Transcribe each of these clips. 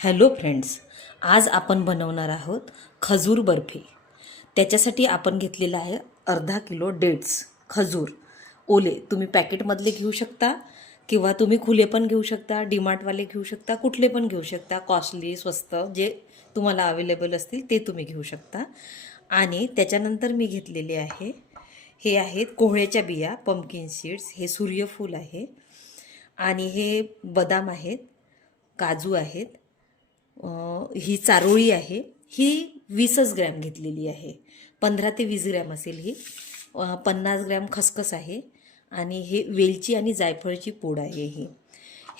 Hello friends आज आपण बनवणार आहोत खजूर बर्फी. त्याच्यासाठी आपण घेतलेला आहे अर्धा किलो डेट्स खजूर. ओले तुम्ही पॅकेटमधले घेऊ शकता किंवा तुम्ही खुले पण घेऊ शकता डिमार्टवाले घेऊ शकता कुठले पण घेऊ शकता. कॉस्टली स्वस्त जे तुम्हाला अवेलेबल असतील ते तुम्ही घेऊ शकता. आणि त्याच्यानंतर मी घेतलेले आहे हे आहेत कोहळ्याच्या बिया पंपकिन सीड्स हे सूर्यफूल आहे. आणि हे बदाम आहेत काजू आहेत ही चारोळी आहे. ही वीसच ग्रॅम घेतलेली आहे. पंधरा ते वीस ग्रॅम असेल ही. पन्नास ग्रॅम खसखस आहे आणि हे वेलची आणि जायफळची पूड आहे ही.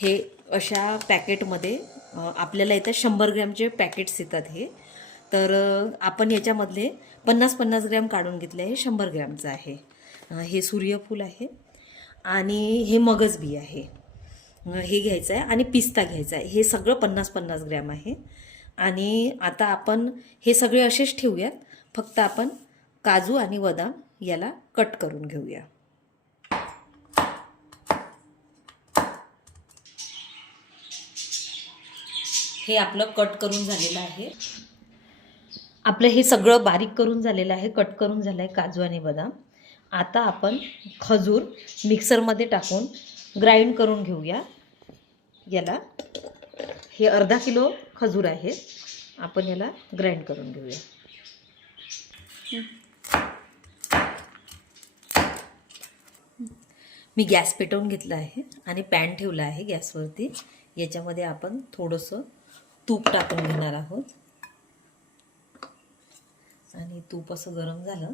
हे अशा पॅकेटमध्ये आपल्याला इथं शंभर ग्रॅमचे पॅकेट्स येतात हे. तर आपण याच्यामधले पन्नास पन्नास ग्रॅम काढून घेतले आहे. शंभर ग्रॅमचं आहे. हे सूर्यफूल आहे आणि हे मगज बी आहे. हे घ्यायचं आहे आणि पिस्ता घ्यायचा आहे हे सगळं पन्नास पन्नास ग्रॅम आहे. आणि आता आपण हे सगळे असेच ठेवूयात. फक्त आपण काजू आणि बदाम याला कट करून घेऊया. हे आपलं कट करून झालेलं आहे. आपलं हे सगळं बारीक करून झालेलं आहे. कट करून झालं आहे काजू आणि बदाम. आता आपण खजूर मिक्सरमध्ये टाकून ग्राइंड करून घेऊया. याला हे अर्धा किलो खजूर आहे. आपण याला ग्राइंड करून घेऊया. मी गॅस पेटवून घेतला आहे आणि पॅन ठेवला आहे गॅसवरती. याच्यामध्ये आपण थोडंसं तूप टाकून घेणार आहोत. आणि तूप असं गरम झालं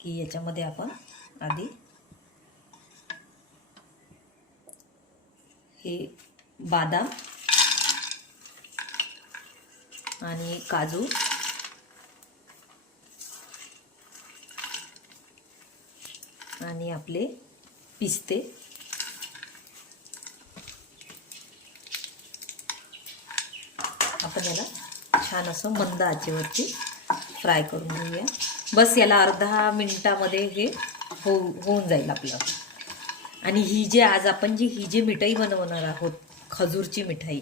की याच्यामध्ये आपण आधी हे बादाम आणि काजू. आणि आपले पिस्ते. आपण याला छान असं मंद आचेवरती फ्राय करून घेऊया. बस याला अर्धा मिनटामध्ये हे हो होऊन जाईल आपलं. आणि ही जे आज आपण जी ही जी मिठाई बनवणार आहोत खजूरची मिठाई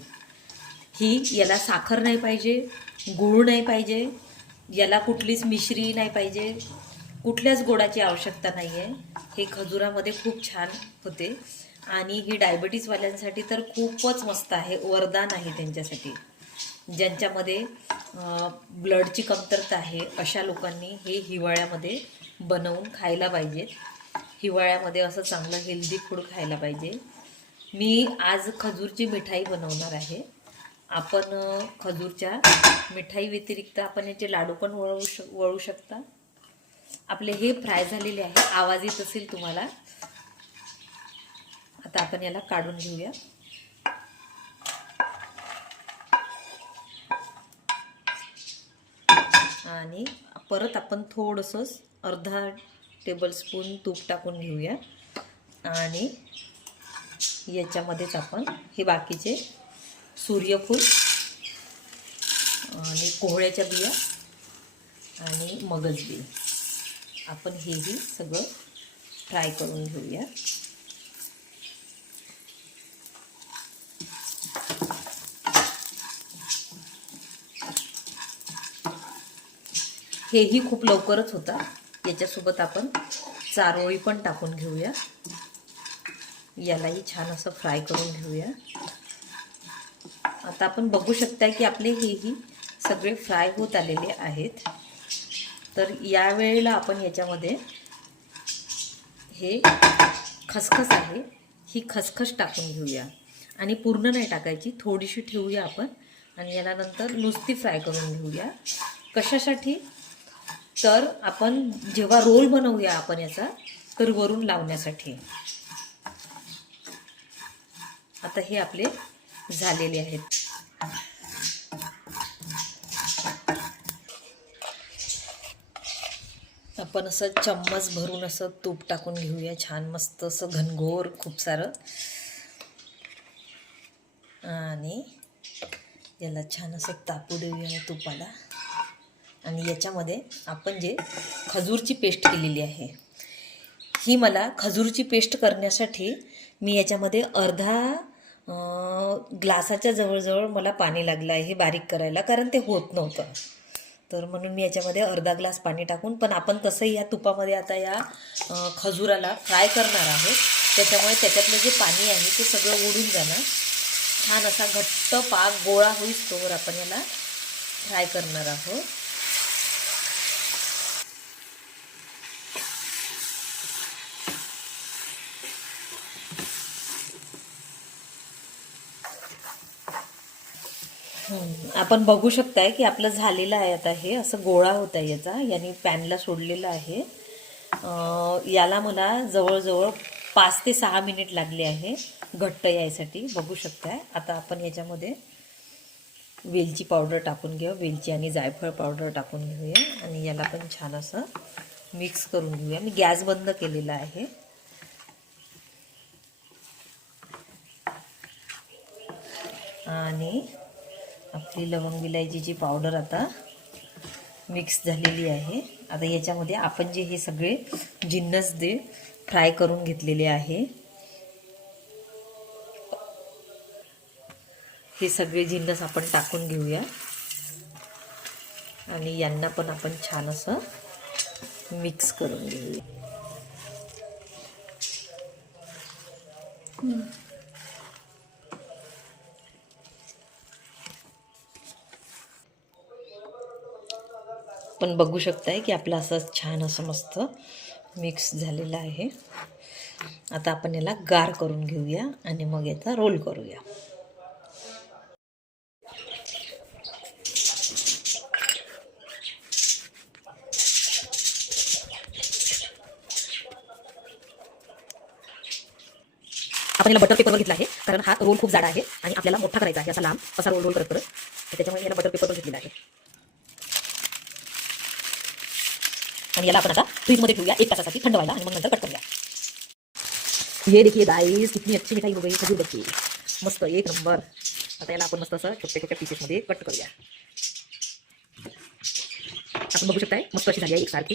ही याला साखर नाही पाहिजे गूळ नाही पाहिजे याला कुठलीच मिश्री नाही पाहिजे कुठल्याच गोडाची आवश्यकता नाही आहे हे खजुरामध्ये खूप छान होते. आणि ही डायबिटीजवाल्यांसाठी तर खूपच मस्त आहे वरदान आहे त्यांच्यासाठी. ज्यांच्यामध्ये ब्लडची कमतरता आहे अशा लोकांनी हे हिवाळ्यामध्ये बनवून खायला पाहिजेत. हिवाळ्यामध्ये असं चांगलं हेल्दी फूड खायला पाहिजे. मी आज खजूरची मिठाई बनवणार आहे. आपण खजूरच्या मिठाई व्यतिरिक्त आपण याचे लाडू पण वळवू शक वळू शकता. आपले हे फ्राय झालेले आहे. आवाज येत असेल तुम्हाला. आता आपण याला काढून घेऊया. आणि परत आपण थोडंसं अर्धा टेबलस्पून तूप टाकून घेऊया. आणि याच्यामध्येच आपण हे बाकीचे सूर्यफूल आणि कोहळ्याच्या बिया आणि मगज बी आपण हेही सगळं फ्राय करून घेऊया. हेही खूप लवकरच होता याच्यासोबत आपण चारोळी पण टाकून घेऊया. यालाही छान असं फ्राय करून घेऊया. आता आपण बघू शकता की आपले हेही सगळे फ्राय होत आलेले आहेत. तर या वेळेला आपण याच्यामध्ये हे खसखस आहे. ही खसखस टाकून घेऊया. आणि पूर्ण नाही टाकायची थोडीशी ठेवूया आपण. आणि याला नंतर नुसती फ्राय करून घेऊया. कशासाठी? तर आपण जेव्हा रोल बनवूया आपण याचा तर वरून लावण्यासाठी. आता हे आपले झालेले आहेत. आपण असं चम्मच भरून असं तूप टाकून घेऊया छान मस्त असं घनघोर खूप सारं. आणि याला छान असं तापू देऊया तुपाला. आणि याच्यामध्ये आपण जे खजूरची पेस्ट केलेली आहे ही मला खजूरची पेस्ट करण्यासाठी मी याच्यामध्ये अर्धा ग्लासाच्या जवळजवळ मला पाणी लागलं आहे हे बारीक करायला कारण ते होत नव्हतं. तर म्हणून मी याच्यामध्ये अर्धा ग्लास पाणी टाकून पण आपण तसंही या तुपामध्ये आता या खजुराला फ्राय करणार आहोत त्याच्यामुळे त्याच्यातलं जे पाणी आहे ते सगळं उडून जाणार. छान असा घट्ट पाक गोळा होईस तोवर आपण याला फ्राय करणार आहोत. आपण बघू शकताय की आपलं झालेलं आहे आता हे असं गोळा होत आहे याचा. याने पॅनला सोडलेलं आहे. याला मला जवळजवळ पाच ते सहा मिनिट लागले आहे घट्ट यायसाठी. बघू शकताय. आता आपण याच्यामध्ये वेलची पावडर टाकून घेऊ. वेलची आणि जायफळ पावडर टाकून घेऊया. आणि याला पण छान असं मिक्स करून घेऊया. मी गॅस बंद केलेला आहे. आणि आपली लवंग विलायचीची पावडर आता मिक्स झालेली आहे. आता याच्यामध्ये आपण जे हे सगळे जिन्नस दे फ्राय करून घेतलेले आहे. हे सगळे जिन्नस आपण टाकून घेऊया. आणि यांना पण आपण छान असं मिक्स करून घेऊया. पण बघू शकताय की आपलं असं छान असं मस्त मिक्स झालेलं आहे. आता आपण याला गार करून घेऊया आणि मग याचा रोल करूया. आपण याला बटर पेपरवर घेतला आहे कारण हा रोल खूप जाडा आहे आणि आपल्याला मोठा करायचा आहे असा लांब असा रोल रोल करत करत. त्याच्यामुळे याला बटर पेपरवर घेतलेला आहे. आणि याला आपण आता फ्रीजमध्ये ठेवूया एक तासासाठी थंड व्हायला आणि मग नंतर कट करूया. ये देखिए गाइस कितनी अच्छी मिठाई हो गई खजूर बच्ची मस्त एक नंबर. आता याला आपण मस्त असं छोट्या छोट्या पीसेसमध्ये कट करूया. आपण बघू शकताय मस्त अशी झाली आहे एकसारखी